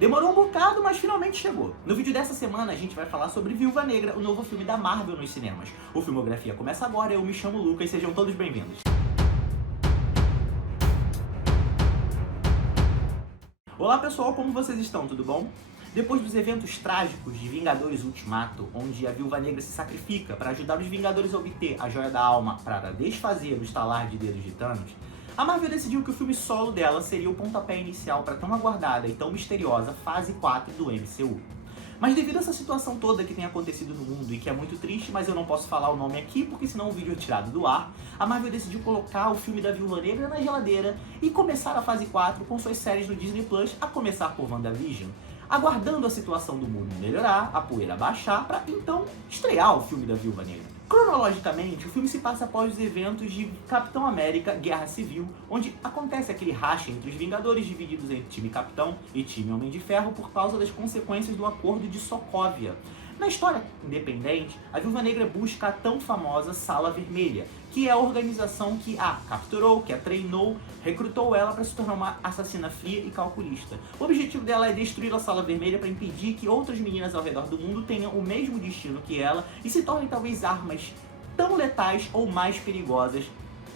Demorou um bocado, mas finalmente chegou. No vídeo dessa semana a gente vai falar sobre Viúva Negra, o novo filme da Marvel nos cinemas. O Filmografia começa agora, eu me chamo Lucas, sejam todos bem-vindos. Olá pessoal, como vocês estão? Tudo bom? Depois dos eventos trágicos de Vingadores Ultimato, onde a Viúva Negra se sacrifica para ajudar os Vingadores a obter a Joia da Alma para desfazer o estalar de dedos de Thanos, a Marvel decidiu que o filme solo dela seria o pontapé inicial para tão aguardada e tão misteriosa fase 4 do MCU. Mas devido a essa situação toda que tem acontecido no mundo e que é muito triste, mas eu não posso falar o nome aqui porque senão o vídeo é tirado do ar, a Marvel decidiu colocar o filme da Viúva Negra na geladeira e começar a fase 4 com suas séries no Disney Plus, a começar por WandaVision, aguardando a situação do mundo melhorar, a poeira baixar, para então estrear o filme da Viúva Negra. Cronologicamente, o filme se passa após os eventos de Capitão América Guerra Civil, onde acontece aquele racha entre os Vingadores divididos entre time Capitão e time Homem de Ferro por causa das consequências do Acordo de Sokovia. Na história independente, a Viúva Negra busca a tão famosa Sala Vermelha, que é a organização que a capturou, que a treinou, recrutou ela para se tornar uma assassina fria e calculista. O objetivo dela é destruir a Sala Vermelha para impedir que outras meninas ao redor do mundo tenham o mesmo destino que ela e se tornem talvez armas tão letais ou mais perigosas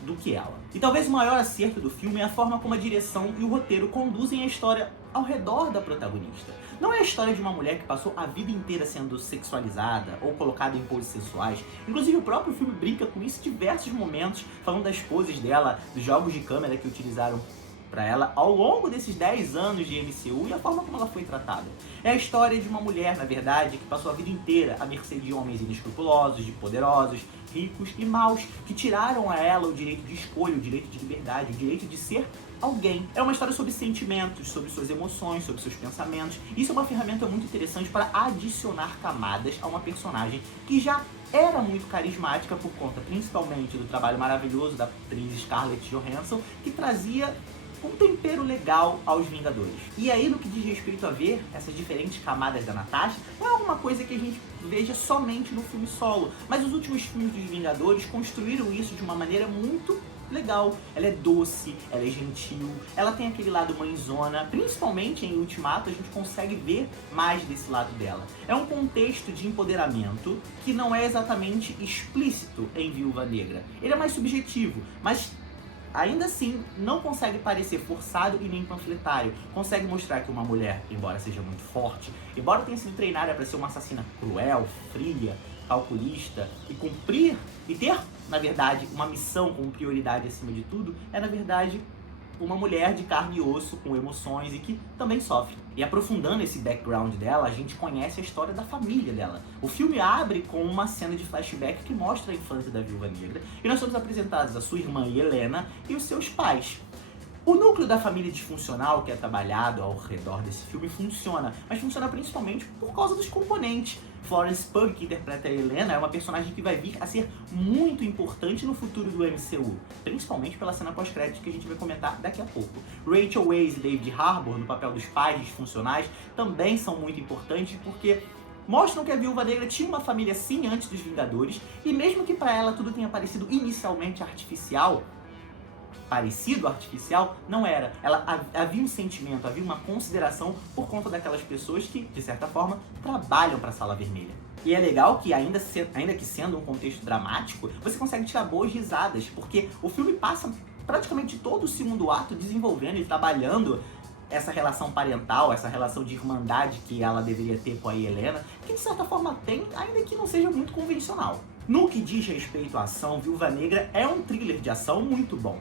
do que ela. E talvez o maior acerto do filme é a forma como a direção e o roteiro conduzem a história ao redor da protagonista. Não é a história de uma mulher que passou a vida inteira sendo sexualizada ou colocada em poses sensuais. Inclusive o próprio filme brinca com isso em diversos momentos, falando das poses dela, dos jogos de câmera que utilizaram para ela ao longo desses 10 anos de MCU e a forma como ela foi tratada. É a história de uma mulher, na verdade, que passou a vida inteira à mercê de homens inescrupulosos, de poderosos, ricos e maus, que tiraram a ela o direito de escolha, o direito de liberdade, o direito de ser alguém. É uma história sobre sentimentos, sobre suas emoções, sobre seus pensamentos. Isso é uma ferramenta muito interessante para adicionar camadas a uma personagem que já era muito carismática por conta principalmente do trabalho maravilhoso da atriz Scarlett Johansson, que trazia um tempero legal aos Vingadores. E aí, no que diz respeito a ver essas diferentes camadas da Natasha, não é alguma coisa que a gente veja somente no filme solo, mas os últimos filmes dos Vingadores construíram isso de uma maneira muito legal. Ela é doce, ela é gentil, ela tem aquele lado mãezona, principalmente em Ultimato a gente consegue ver mais desse lado dela. É um contexto de empoderamento que não é exatamente explícito em Viúva Negra. Ele é mais subjetivo, mas ainda assim, não consegue parecer forçado e nem panfletário. Consegue mostrar que uma mulher, embora seja muito forte, embora tenha sido treinada para ser uma assassina cruel, fria, calculista e cumprir e ter, na verdade, uma missão como prioridade acima de tudo, é, na verdade, uma mulher de carne e osso, com emoções e que também sofre. E aprofundando esse background dela, a gente conhece a história da família dela. O filme abre com uma cena de flashback que mostra a infância da Viúva Negra e nós somos apresentados a sua irmã Helena e os seus pais. O núcleo da família disfuncional que é trabalhado ao redor desse filme funciona, mas funciona principalmente por causa dos componentes. Florence Pugh, que interpreta a Helena, é uma personagem que vai vir a ser muito importante no futuro do MCU, principalmente pela cena pós-crédito que a gente vai comentar daqui a pouco. Rachel Weisz e David Harbour, no papel dos pais disfuncionais, também são muito importantes porque mostram que a Viúva Negra tinha uma família sim antes dos Vingadores, e mesmo que para ela tudo tenha parecido inicialmente artificial, não era. Havia um sentimento, havia uma consideração por conta daquelas pessoas que, de certa forma, trabalham para a Sala Vermelha. E é legal que, ainda que sendo um contexto dramático, você consegue tirar boas risadas, porque o filme passa praticamente todo o segundo ato desenvolvendo e trabalhando essa relação parental, essa relação de irmandade que ela deveria ter com a Helena, que de certa forma tem, ainda que não seja muito convencional. No que diz respeito à ação, Viúva Negra é um thriller de ação muito bom.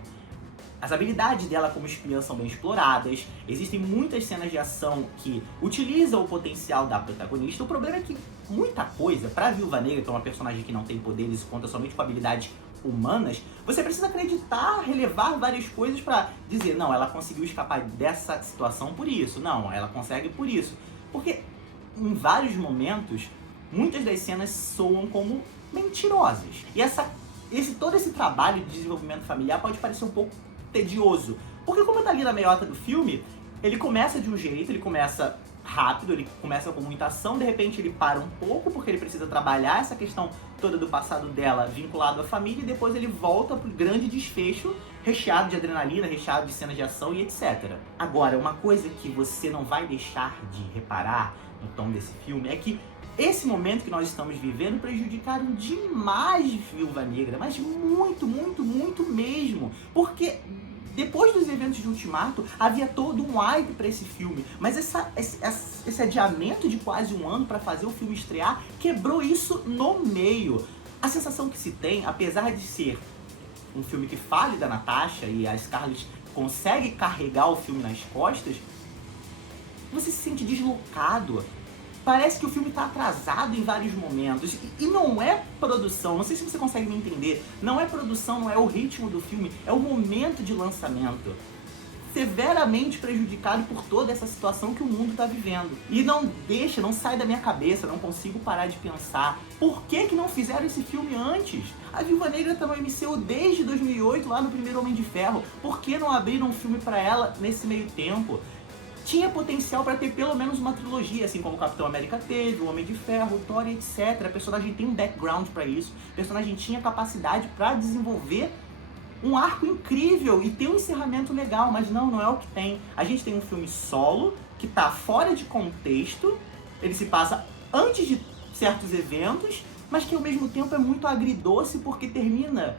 As habilidades dela como espiã são bem exploradas, existem muitas cenas de ação que utilizam o potencial da protagonista. O problema é que muita coisa, pra Viúva Negra, que é uma personagem que não tem poderes e conta somente com habilidades humanas, você precisa acreditar, relevar várias coisas pra dizer, não, ela conseguiu escapar dessa situação por isso, não, ela consegue por isso. Porque em vários momentos, muitas das cenas soam como mentirosas. E todo esse trabalho de desenvolvimento familiar pode parecer um pouco tedioso, porque como tá ali na meiota do filme, ele começa de um jeito, ele começa rápido, ele começa com muita ação, de repente ele para um pouco, porque ele precisa trabalhar essa questão toda do passado dela vinculado à família, e depois ele volta pro grande desfecho recheado de adrenalina, recheado de cenas de ação e etc. Agora, uma coisa que você não vai deixar de reparar no tom desse filme é que esse momento que nós estamos vivendo prejudicaram demais Viúva Negra, mas muito, muito, muito mesmo. Porque depois dos eventos de Ultimato, havia todo um hype para esse filme, mas esse adiamento de quase um ano para fazer o filme estrear quebrou isso no meio. A sensação que se tem, apesar de ser um filme que fale da Natasha e a Scarlett consegue carregar o filme nas costas, você se sente deslocado. Parece que o filme está atrasado em vários momentos. E não é produção, não sei se você consegue me entender. Não é produção, não é o ritmo do filme, é o momento de lançamento. Severamente prejudicado por toda essa situação que o mundo está vivendo. E não sai da minha cabeça, não consigo parar de pensar. Por que não fizeram esse filme antes? A Viúva Negra tá no MCU desde 2008, lá no primeiro Homem de Ferro. Por que não abriram um filme para ela nesse meio tempo? Tinha potencial para ter pelo menos uma trilogia, assim como o Capitão América teve, o Homem de Ferro, o Thor, etc. A personagem tem um background para isso, a personagem tinha capacidade para desenvolver um arco incrível e ter um encerramento legal, mas não é o que tem. A gente tem um filme solo que tá fora de contexto, ele se passa antes de certos eventos, mas que ao mesmo tempo é muito agridoce porque termina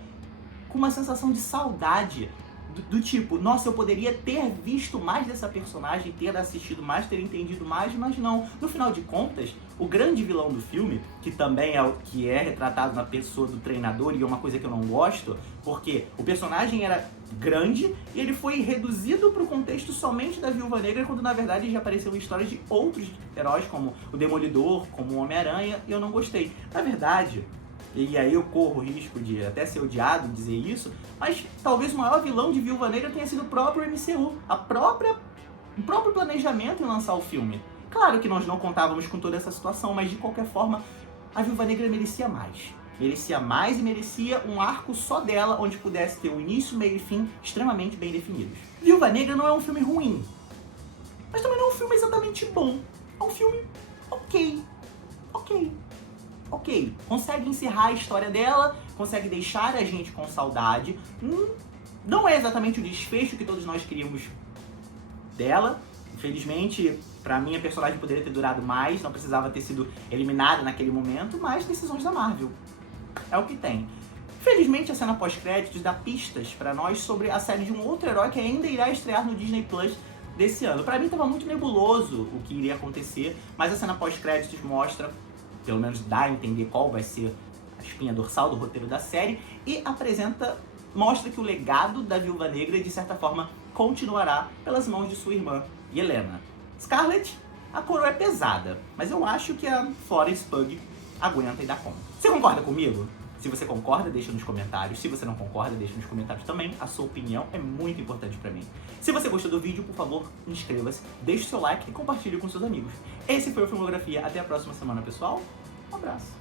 com uma sensação de saudade. Do tipo, nossa, eu poderia ter visto mais dessa personagem, ter assistido mais, ter entendido mais, mas não. No final de contas, o grande vilão do filme, que também é o que é retratado na pessoa do treinador, e é uma coisa que eu não gosto, porque o personagem era grande e ele foi reduzido para o contexto somente da Viúva Negra, quando na verdade já apareceu em histórias de outros heróis, como o Demolidor, como o Homem-Aranha, e eu não gostei. Na verdade, e aí eu corro o risco de até ser odiado dizer isso, mas talvez o maior vilão de Viúva Negra tenha sido o próprio MCU, o próprio planejamento em lançar o filme. Claro que nós não contávamos com toda essa situação, mas de qualquer forma, a Viúva Negra merecia mais. Merecia mais e merecia um arco só dela, onde pudesse ter o início, meio e fim extremamente bem definidos. Viúva Negra não é um filme ruim, mas também não é um filme exatamente bom. É um filme ok, consegue encerrar a história dela, consegue deixar a gente com saudade. Não é exatamente o desfecho que todos nós queríamos dela. Infelizmente, pra mim a personagem poderia ter durado mais, não precisava ter sido eliminada naquele momento, mas decisões da Marvel. É o que tem. Felizmente a cena pós-créditos dá pistas pra nós sobre a série de um outro herói que ainda irá estrear no Disney Plus desse ano. Pra mim tava muito nebuloso o que iria acontecer, mas a cena pós-créditos mostra, pelo menos dá a entender qual vai ser a espinha dorsal do roteiro da série, e mostra que o legado da Viúva Negra, de certa forma, continuará pelas mãos de sua irmã, Yelena. Scarlett, a coroa é pesada, mas eu acho que a Florence Pugh aguenta e dá conta. Você concorda comigo? Se você concorda, deixa nos comentários. Se você não concorda, deixa nos comentários também. A sua opinião é muito importante pra mim. Se você gostou do vídeo, por favor, inscreva-se, deixe seu like e compartilhe com seus amigos. Esse foi o Filmografia. Até a próxima semana, pessoal. Um abraço.